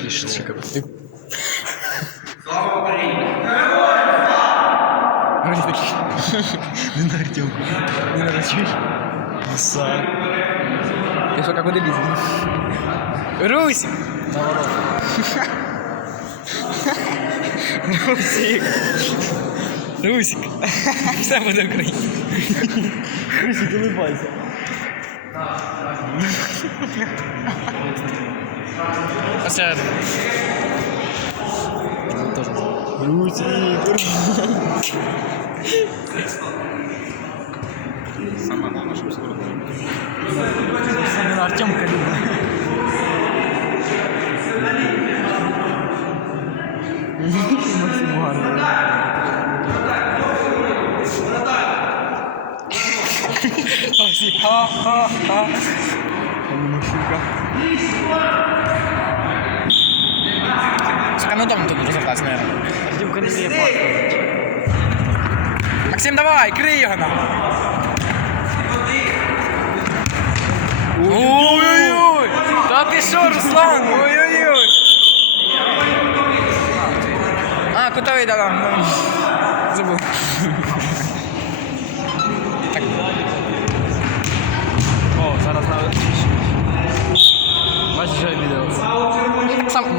Кишечка. Не на Артем. Не на Рачусь. Лиса. Ты что, как куда лезешь? Русь! Русик! Русик! Все буде Україна. Русик, улыбайся. Оце... Русик! Саме головне, щоб все робили. Саме Артемка любить. Максим гарний. Максим, ха-ха-ха. Максимка. Сука, неудобно тут розвертатися, наверное. Вміє паспорт. Максим, давай, крий його нам. Ой-ой-ой! Та ти що, Руслан? Ой-ой-ой! А, кутовий дала. ну, Забув.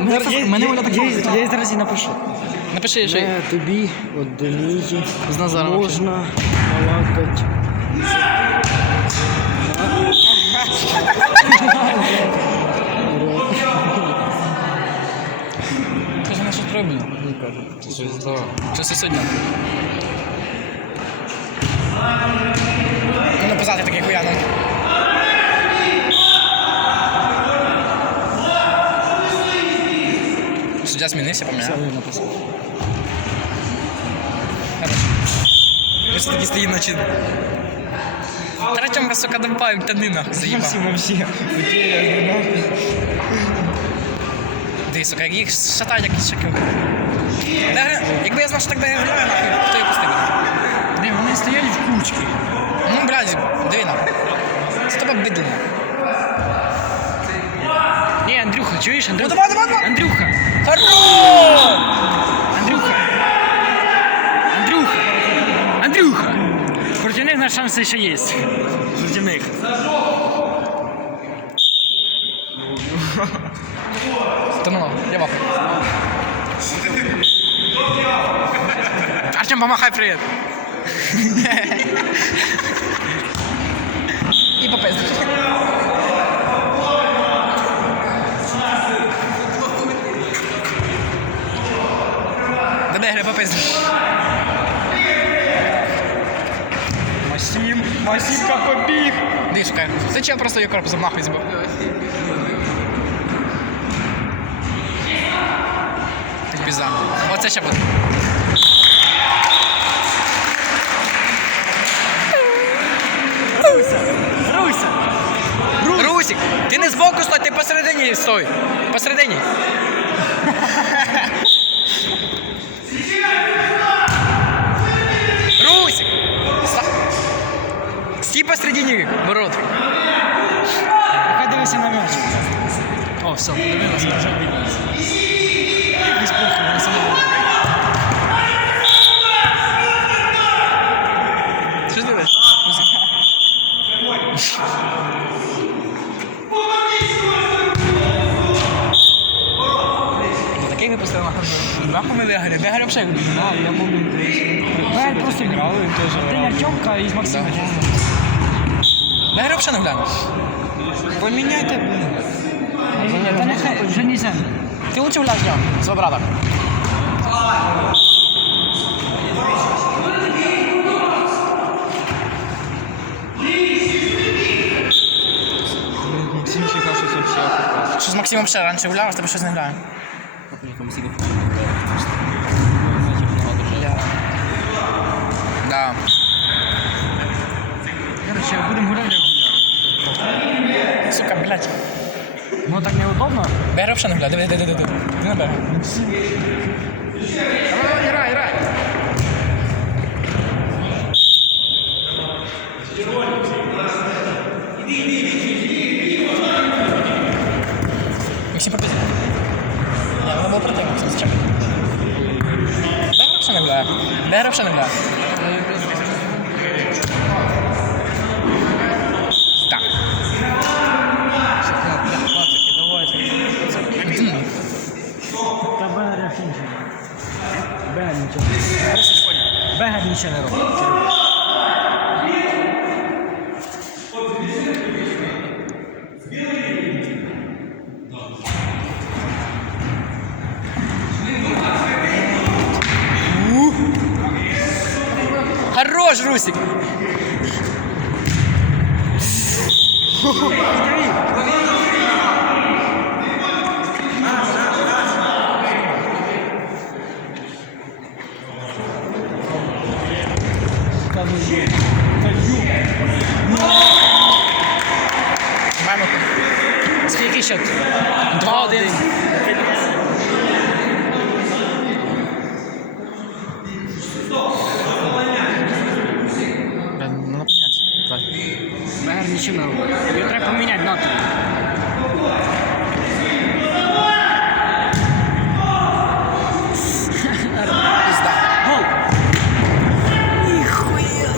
Мене, це- мене воно так я, зараз і напишу. Напиши, що я- Е, тобі одиниці з Назаром. можна балакати. Каже, на що зроблено? Не кажу. Це щось це? Ну, написати таке хуяно. Суддя змінився, поміняв. Хорошо. Ми все-таки стоїмо на чин. Третьому, сука, добавим, та не нахуй заїбав. Вообще. Ти, сука, їх шатають, як шаків. Якби я знав, що так дає гуляє, нахуй, то я пустив. Блін, вони стоять в кучці. Ну, блядь, диви нахуй. Це тебе бидло. Ні, Андрюха, чуєш, Андрюха? Ну, давай, давай, давай. Андрюха, Хорош! Андрюха. Андрюха. Андрюха. Проти них наш шанс ще є. Проти них. Та ну, я ваху. Артем, помахай привет. И попиздиш. Да бегли, попиздиш. Шукай. Це чел просто її корпусом нахуй збив. Пізда. Оце ще буде. Руся. Русик, ти не збоку стой, ти посередині стой. Посередині. Стій посередині ворот. Хай дивися на м'яч. О, все, подивилися, вже видно. Якийсь похуй, вони самі. Що ти робиш? Ну, Такий випустив нахуй. Нахуй ми виграли. Виграли взагалі. А, я помню. Ми просто грали теж. День Артемка із Максимом. Виграли взагалі не глянув. Поміняйте, блин. Та нехай, вже нельзя. Ти лучше вляж нього, свого брата. Максим ще каже, що все охопив. Що з Максимом ще раніше гуляв, а з тебе щось не грає. Да. Короче, будемо гуляти, як Блядь. Ну так неудобно. Беграв ще не гуляє, диви, диви, диви, диви. Ти не беграв. Грай, грай. Максим попізно. свого противника. Зачем? Бегер ще не гуляє. Бегер ще не. Бегар нічого не робить. Хорош, Русик! Та Скільки счет? 2-1. Надо поміняться. Бегар нічого не робить. Його треба поміняти на тобі. Пізда. Гол! Ніхуя!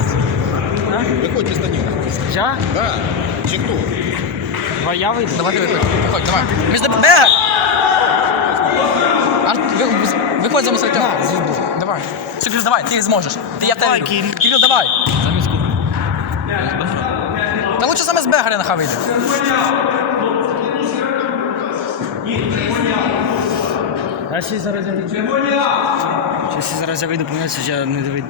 Виходь із Данила. Я? Да. Чи Два я вийду? Давай, виходь, виходь, давай. Аж ви, виходь за Мусатя. Давай. Все, Кирил, давай, ти зможеш. Ти я тебе. вірю. Кирил, давай. Замість кубка. Та лучше саме з Бегера нахай вийде. А ще зараз я вийду. Ще зараз я вийду, помиляюся, я не доведу.